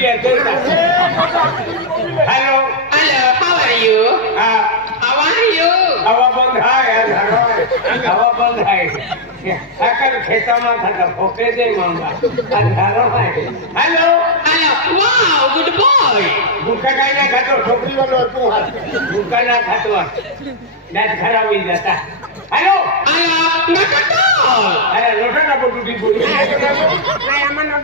hello hello how are you how are you हवा बंद आहे हवा बंद आहे साखर खेतामा थाका फोके दे मामा अंधारो आहे hello hello wow good boy गुटका काय ना खातो ठोकरी वालो तू हा गुटका ना खातो दात खराब होईल जाता हॅलो आया नका अरे नोटा टाकू तुझी बोली नाही आम्हाला